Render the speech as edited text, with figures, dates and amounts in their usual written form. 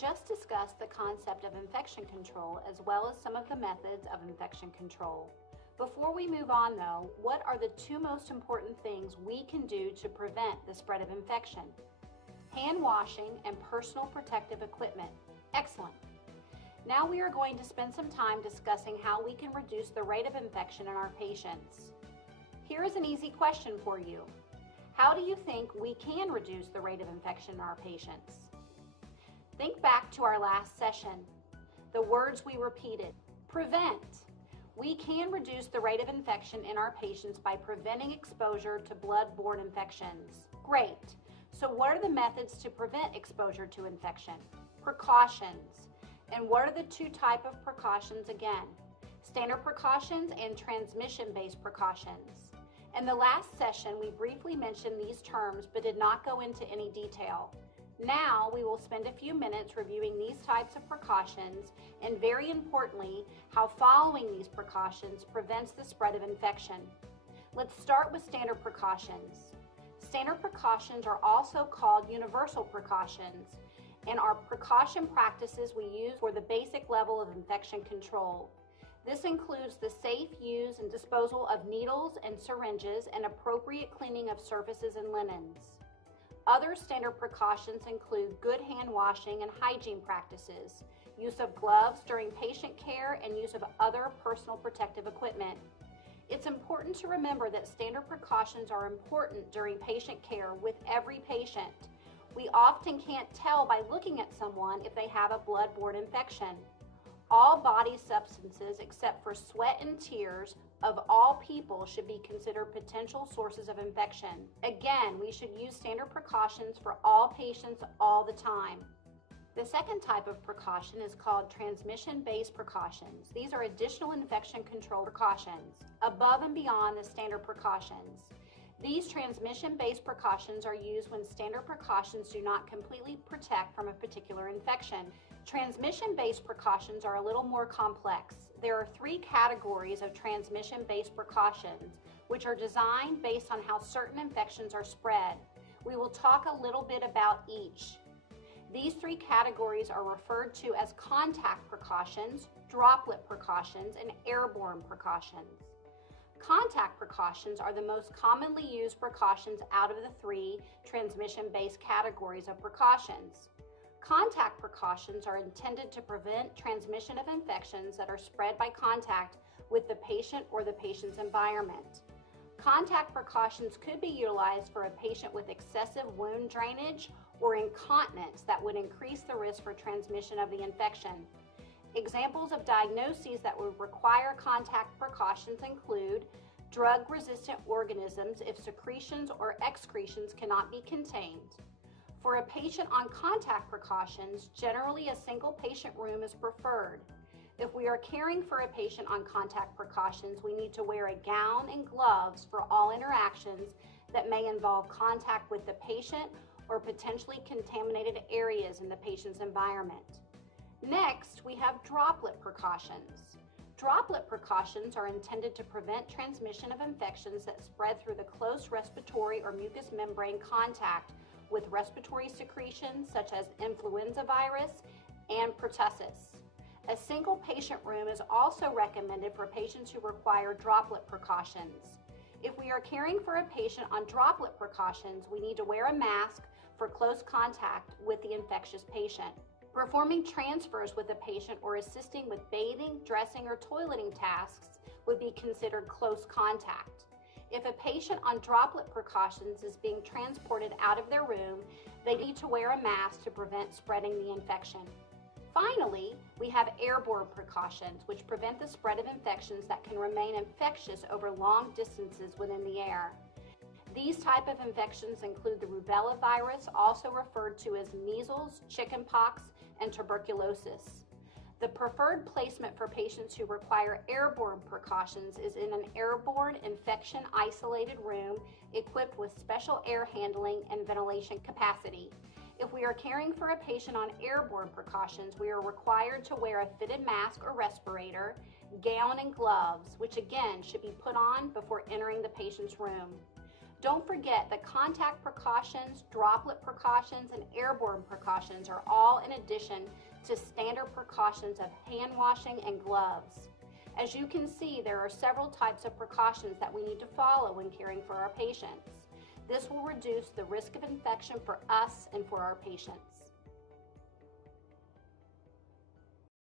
just discussed the concept of infection control as well as some of the methods of infection control. Before we move on though, what are the two most important things we can do to prevent the spread of infection? Hand washing and personal protective equipment. Excellent. Now we are going to spend some time discussing how we can reduce the rate of infection in our patients. Here is an easy question for you. How do you think we can reduce the rate of infection in our patients? Think back to our last session. The words we repeated: prevent. We can reduce the rate of infection in our patients by preventing exposure to blood-borne infections. Great. So what are the methods to prevent exposure to infection? Precautions. And what are the two types of precautions again? Standard precautions and transmission-based precautions. In the last session, we briefly mentioned these terms but did not go into any detail. Now we will spend a few minutes reviewing these types of precautions and, very importantly, how following these precautions prevents the spread of infection. Let's start with standard precautions. Standard precautions are also called universal precautions and are precaution practices we use for the basic level of infection control. This includes the safe use and disposal of needles and syringes and appropriate cleaning of surfaces and linens. Other standard precautions include good hand washing and hygiene practices, use of gloves during patient care, and use of other personal protective equipment. It's important to remember that standard precautions are important during patient care with every patient. We often can't tell by looking at someone if they have a blood-borne infection. All body substances except for sweat and tears of all people should be considered potential sources of infection. Again, we should use standard precautions for all patients all the time. The second type of precaution is called transmission-based precautions. These are additional infection control precautions above and beyond the standard precautions. These transmission-based precautions are used when standard precautions do not completely protect from a particular infection. Transmission-based precautions are a little more complex. There are three categories of transmission-based precautions, which are designed based on how certain infections are spread. We will talk a little bit about each. These three categories are referred to as contact precautions, droplet precautions, and airborne precautions. Contact precautions are the most commonly used precautions out of the three transmission-based categories of precautions. Contact precautions are intended to prevent transmission of infections that are spread by contact with the patient or the patient's environment. Contact precautions could be utilized for a patient with excessive wound drainage or incontinence that would increase the risk for transmission of the infection. Examples of diagnoses that would require contact precautions include drug-resistant organisms if secretions or excretions cannot be contained. For a patient on contact precautions, generally a single patient room is preferred. If we are caring for a patient on contact precautions, we need to wear a gown and gloves for all interactions that may involve contact with the patient or potentially contaminated areas in the patient's environment. Next, we have droplet precautions. Droplet precautions are intended to prevent transmission of infections that spread through the close respiratory or mucous membrane contact with respiratory secretions such as influenza virus and pertussis. A single patient room is also recommended for patients who require droplet precautions. If we are caring for a patient on droplet precautions, we need to wear a mask for close contact with the infectious patient. Performing transfers with a patient or assisting with bathing, dressing, or toileting tasks would be considered close contact. If a patient on droplet precautions is being transported out of their room, they need to wear a mask to prevent spreading the infection. Finally, we have airborne precautions, which prevent the spread of infections that can remain infectious over long distances within the air. These type of infections include the rubella virus, also referred to as measles, chickenpox, and tuberculosis. The preferred placement for patients who require airborne precautions is in an airborne infection isolated room equipped with special air handling and ventilation capacity. If we are caring for a patient on airborne precautions, we are required to wear a fitted mask or respirator, gown, and gloves, which again should be put on before entering the patient's room. Don't forget that contact precautions, droplet precautions, and airborne precautions are all in addition to standard precautions of hand washing and gloves. As you can see, there are several types of precautions that we need to follow when caring for our patients. This will reduce the risk of infection for us and for our patients.